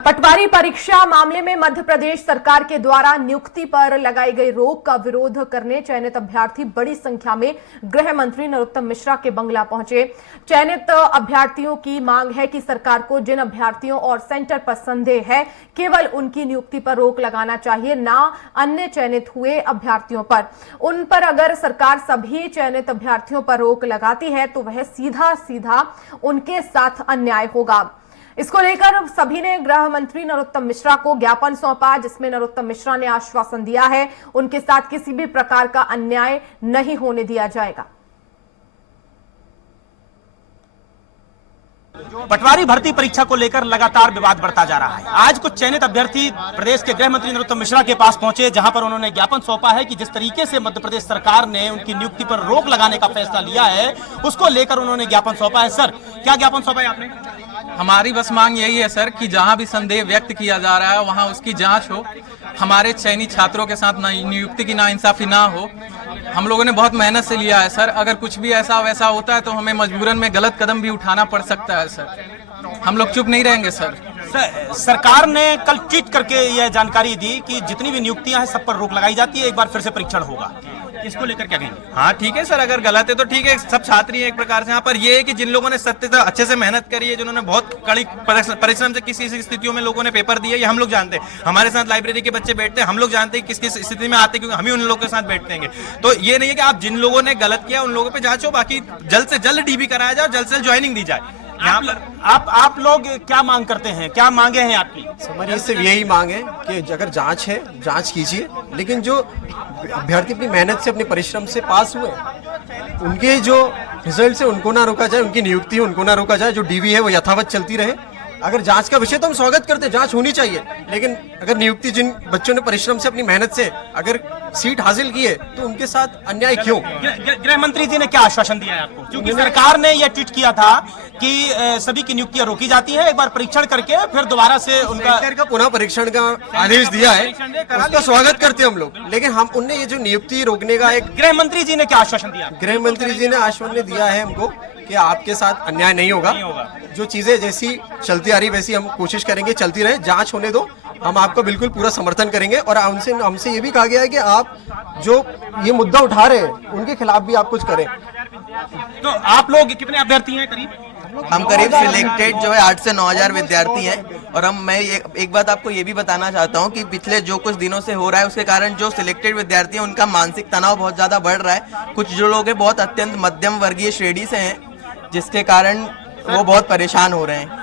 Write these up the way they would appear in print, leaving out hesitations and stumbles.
पटवारी परीक्षा मामले में मध्य प्रदेश सरकार के द्वारा नियुक्ति पर लगाई गई रोक का विरोध करने चयनित अभ्यर्थी बड़ी संख्या में गृह मंत्री नरोत्तम मिश्रा के बंगला पहुंचे। चयनित अभ्यर्थियों की मांग है कि सरकार को जिन अभ्यर्थियों और सेंटर पर संदेह है केवल उनकी नियुक्ति पर रोक लगाना चाहिए, ना अन्य चयनित हुए अभ्यर्थियों पर। उन पर अगर सरकार सभी चयनित अभ्यर्थियों पर रोक लगाती है तो वह सीधा सीधा उनके साथ अन्याय होगा। इसको लेकर सभी ने गृह मंत्री नरोत्तम मिश्रा को ज्ञापन सौंपा, जिसमें नरोत्तम मिश्रा ने आश्वासन दिया है उनके साथ किसी भी प्रकार का अन्याय नहीं होने दिया जाएगा। पटवारी भर्ती परीक्षा को लेकर लगातार विवाद बढ़ता जा रहा है। आज कुछ चयनित अभ्यर्थी प्रदेश के गृह मंत्री नरोत्तम मिश्रा के पास पहुंचे, जहां पर उन्होंने ज्ञापन सौंपा है कि जिस तरीके से मध्य प्रदेश सरकार ने उनकी नियुक्ति पर रोक लगाने का फैसला लिया है उसको लेकर उन्होंने ज्ञापन सौंपा है। सर, क्या ज्ञापन सौंपा है आपने? हमारी बस मांग यही है सर कि जहां भी संदेह व्यक्त किया जा रहा है वहां उसकी जांच हो, हमारे चयनित छात्रों के साथ नियुक्ति की नाइंसाफी ना हो। हम लोगों ने बहुत मेहनत से लिया है सर, अगर कुछ भी ऐसा वैसा होता है तो हमें मजबूरन में गलत कदम भी उठाना पड़ सकता है सर। हम लोग चुप नहीं रहेंगे सर। सरकार ने कल ट्वीट करके यह जानकारी दी कि जितनी भी नियुक्तियां हैं सब पर रोक लगाई जाती है, एक बार फिर से परीक्षण होगा। इसको लेकर क्या कहेंगे? हाँ ठीक है सर, अगर गलत है तो ठीक है, सब छात्र ही एक प्रकार से। यहाँ पर ये है कि जिन लोगों ने सत्यता अच्छे से मेहनत करी है, जिन्होंने बहुत कड़ी परिश्रम से किसी स्थितियों में लोगों ने पेपर दिए, ये हम लोग जानते हैं। हमारे साथ लाइब्रेरी के बच्चे बैठते हैं, हम लोग जानते हैं किस किस स्थिति में आते हैं, क्योंकि हम ही उन लोगों के साथ बैठते हैं। तो ये नहीं है कि आप जिन लोगों ने गलत किया उन लोगों पर जांच हो, बाकी जल्द से जल्द डीबी कराया जाए और जल्द से जल्द ज्वाइनिंग दी जाए। आप लोग क्या मांग करते हैं, क्या मांगे हैं आपकी? हमारी सिर्फ यही मांग है कि अगर जांच है जांच कीजिए, लेकिन जो अभ्यर्थी अपनी मेहनत से अपने परिश्रम से पास हुए उनके जो रिजल्ट है उनको ना रोका जाए, उनकी नियुक्ति है उनको ना रोका जाए, जो डीवी है वो यथावत चलती रहे। अगर जांच का विषय तो हम स्वागत करते हैं, जांच होनी चाहिए, लेकिन अगर नियुक्ति जिन बच्चों ने परिश्रम से अपनी मेहनत से अगर सीट हासिल की है तो उनके साथ अन्याय क्यों? गृह मंत्री जी ने क्या आश्वासन दिया है आपको? क्योंकि सरकार ने यह ट्वीट किया था कि सभी की नियुक्तियां रोकी जाती है, एक बार परीक्षण करके फिर दोबारा से उनका पुनः परीक्षण का आदेश दिया है, उसका स्वागत करते हैं हम लोग। लेकिन हम उनने ये जो नियुक्ति रोकने का एक गृह मंत्री जी ने क्या आश्वासन दिया? गृह मंत्री जी ने आश्वासन दिया है हमको कि आपके साथ अन्याय नहीं होगा, जो चीजें जैसी चलती आ रही वैसी हम कोशिश करेंगे चलती रहे, जांच होने दो, हम आपको बिल्कुल पूरा समर्थन करेंगे। और हमसे ये भी कहा गया है कि आप जो ये मुद्दा उठा रहे हैं उनके खिलाफ भी आप कुछ करें। तो आप लोग कितने अभ्यर्थी हैं? हम करीब सिलेक्टेड जो है 8 से 9 हजार विद्यार्थी हैं। और मैं एक बात आपको ये भी बताना चाहता हूँ कि पिछले जो कुछ दिनों से हो रहा है उसके कारण जो सिलेक्टेड विद्यार्थी हैं उनका मानसिक तनाव बहुत ज्यादा बढ़ रहा है। कुछ जो लोग हैं बहुत अत्यंत मध्यम वर्गीय श्रेणी से हैं, जिसके कारण वो बहुत परेशान हो रहे हैं।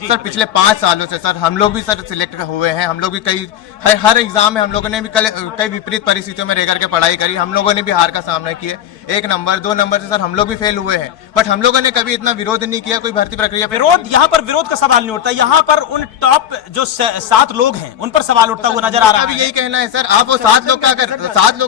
सर पिछले 5 सालों से सर हम लोग भी सर सिलेक्ट हुए हैं, हम लोग भी कई हर एग्जाम में हम लोगों ने भी कई विपरीत परिस्थितियों में रह करके पढ़ाई करी, हम लोगों ने भी हार का सामना किया। 1 नंबर 2 नंबर से सर हम लोग भी फेल हुए हैं, बट हम लोगों ने कभी इतना विरोध नहीं किया कोई भर्ती प्रक्रिया। विरोध यहाँ पर विरोध का सवाल नहीं उठता, यहाँ पर उन टॉप जो 7 लोग हैं उन पर सवाल उठता हुआ नजर आ रहा है। यही कहना है सर, आप वो 7 लोग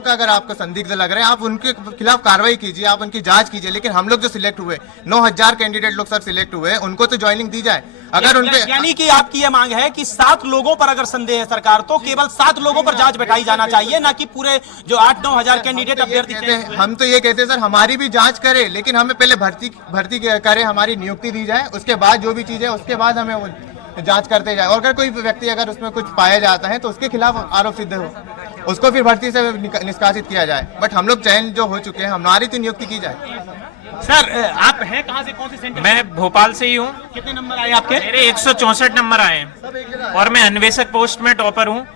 का अगर आपको संदिग्ध लग रहे हैं आप उनके खिलाफ कार्रवाई कीजिए, आप उनकी जांच कीजिए। लेकिन हम लोग जो सिलेक्ट हुए 9000 कैंडिडेट लोग सर सिलेक्ट हुए, उनको तो ज्वाइनिंग दी जाए। अगर उनके यानी कि आपकी यह मांग है कि 7 लोगों पर अगर संदेह है सरकार तो केवल 7 लोगों पर जांच बैठाई जाना चाहिए, ना कि पूरे जो 8-9 हजार कैंडिडेट अभ्यर्थी। हम तो ये कहते हैं सर हमारी भी जांच करे, लेकिन हमें पहले भर्ती करे, हमारी नियुक्ति दी जाए, उसके बाद जो भी चीज है उसके बाद हमें वो जांच करते जाए। और अगर कोई व्यक्ति अगर उसमें कुछ पाया जाता है तो उसके खिलाफ आरोप सिद्ध हो, उसको फिर भर्ती से निष्कासित किया जाए। बट हम लोग चयन जो हो चुके हैं हमारी तो नियुक्ति की जाए। सर आप हैं कहाँ से, कौन से सेंटर? मैं भोपाल से ही हूँ। कितने नंबर आए आपके? मेरे 164 नंबर आए हैं और मैं अन्वेषक पोस्ट में टॉपर हूँ।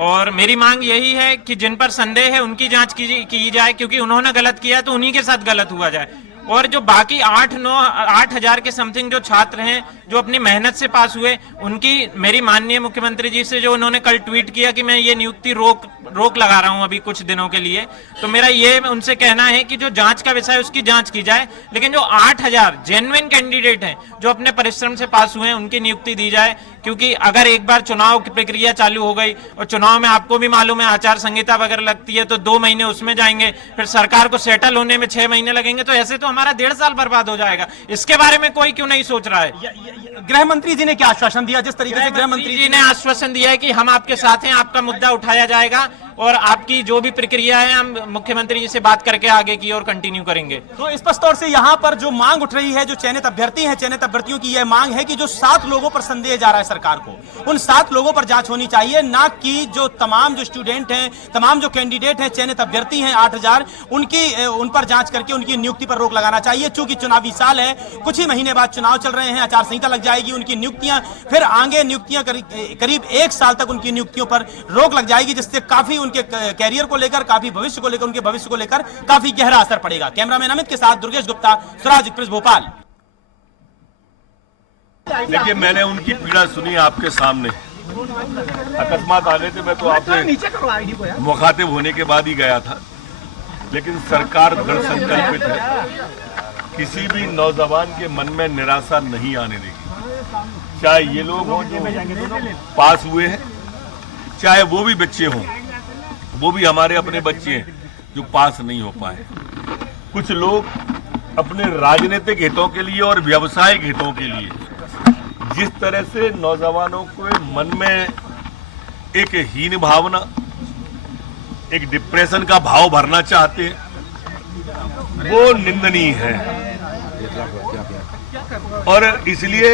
और मेरी मांग यही है कि जिन पर संदेह है उनकी जांच की जाए, क्योंकि उन्होंने गलत किया तो उन्हीं के साथ गलत हुआ जाए। और जो बाकी 8 हजार के समथिंग जो छात्र हैं जो अपनी मेहनत से पास हुए, उनकी मेरी माननीय मुख्यमंत्री जी से जो उन्होंने कल ट्वीट किया कि मैं ये नियुक्ति रोक लगा रहा हूं अभी कुछ दिनों के लिए, तो मेरा ये उनसे कहना है कि जो जांच का विषय है उसकी जांच की जाए, लेकिन जो 8000 जेन्युइन कैंडिडेट हैं जो अपने परिश्रम से पास हुए हैं उनकी नियुक्ति दी जाए। क्योंकि अगर एक बार चुनाव की प्रक्रिया चालू हो गई और चुनाव में आपको भी मालूम है आचार संहिता वगैरह लगती है, तो 2 महीने उसमें जाएंगे, फिर सरकार को सेटल होने में 6 महीने लगेंगे, तो ऐसे तो हमारा 1.5 साल बर्बाद हो जाएगा। इसके बारे में कोई क्यों नहीं सोच रहा है? गृह मंत्री जी ने क्या आश्वासन दिया? जिस तरीके से गृह मंत्री जी ने आश्वासन दिया है कि हम आपके साथ हैं, आपका मुद्दा उठाया जाएगा और आपकी जो भी प्रक्रिया है हम मुख्यमंत्री जी से बात करके आगे की और कंटिन्यू करेंगे। तो स्पष्ट तौर से यहाँ पर जो मांग उठ रही है, जो चयनित अभ्यर्थी हैं, चयनित अभ्यर्थियों की यह मांग है कि जो 7 लोगों पर संदेह जा रहा है सरकार को, उन 7 लोगों पर जांच होनी चाहिए, ना कि जो तमाम जो स्टूडेंट हैं, तमाम जो कैंडिडेट हैं, चयनित अभ्यर्थी हैं 8000, उन पर जांच करके उनकी नियुक्ति पर रोक लगाना चाहिए। चूंकि चुनावी साल है, कुछ ही महीने बाद चुनाव चल रहे हैं, आचार संहिता लग जाएगी, उनकी नियुक्तियां फिर आगे नियुक्तियां करीब 1 साल तक उनकी नियुक्तियों पर रोक लग जाएगी, जिससे काफी उनके कैरियर को लेकर, काफी भविष्य को लेकर, उनके भविष्य को लेकर काफी गहरा असर पड़ेगा। कैमरामैन अमित के साथ दुर्गेश गुप्ता, स्वराज एक्सप्रेस भोपाल। देखिए, मैंने उनकी पीड़ा सुनी आपके सामने, अकस्मात आ गए थे, मैं तो आपसे मुखातिब होने के बाद ही गया था, लेकिन सरकार दृढ़ संकल्पित है, किसी भी नौजवान के मन में निराशा नहीं आने देगी, चाहे ये लोग हों जो पास हुए हैं, चाहे वो भी बच्चे हों, वो भी हमारे अपने बच्चे हैं जो पास नहीं हो पाए। कुछ लोग अपने राजनीतिक हितों के लिए और व्यावसायिक हितों के लिए जिस तरह से नौजवानों के मन में एक हीन भावना, एक डिप्रेशन का भाव भरना चाहते हैं, वो निंदनीय है। और इसलिए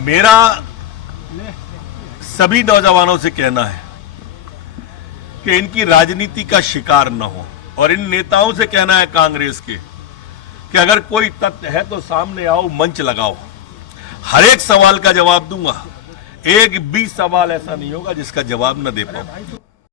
मेरा सभी नौजवानों से कहना है कि इनकी राजनीति का शिकार न हो, और इन नेताओं से कहना है कांग्रेस के कि अगर कोई तथ्य है तो सामने आओ, मंच लगाओ, हर एक सवाल का जवाब दूंगा, एक भी सवाल ऐसा नहीं होगा जिसका जवाब न दे पाऊं।